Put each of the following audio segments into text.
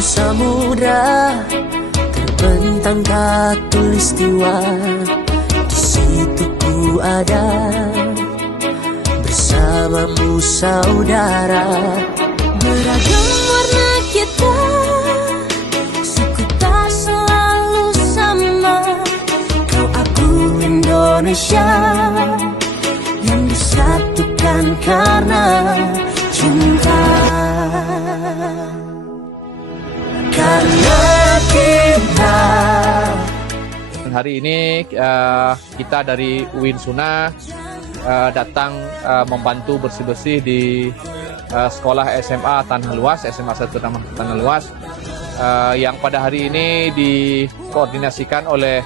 samudra terbentang khatulistiwa. Di situ ku ada bersamamu saudara. Beragam warna kita, suku tak selalu sama. Kau aku Indonesia yang disatukan karena cinta. Karena kita. Hari ini kita dari UIN Suna datang membantu bersih-bersih di sekolah SMA Tanah Luas, SMA 1 Tanah Luas, yang pada hari ini dikoordinasikan oleh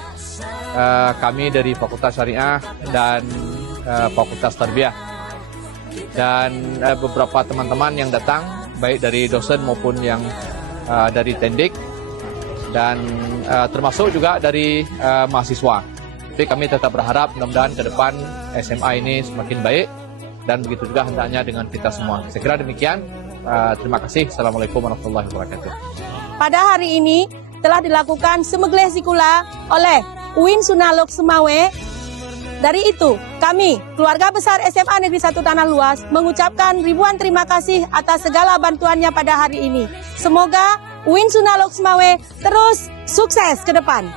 kami dari Fakultas Syariah dan Fakultas Tarbiyah. Dan beberapa teman-teman yang datang, baik dari dosen maupun yang dari tendik, dan termasuk juga dari mahasiswa. Tapi kami tetap berharap mudah-mudahan ke depan SMA ini semakin baik, dan begitu juga hendaknya dengan kita semua. Saya kira demikian. Terima kasih. Assalamualaikum warahmatullahi wabarakatuh. Pada hari ini telah dilakukan semegleh sikula oleh UIN Suna Lok Semawe. Dari itu, kami, keluarga besar SMA Negeri 1 Tanah Luas, mengucapkan ribuan terima kasih atas segala bantuannya pada hari ini. Semoga UIN Suna Lok Semawe terus sukses ke depan.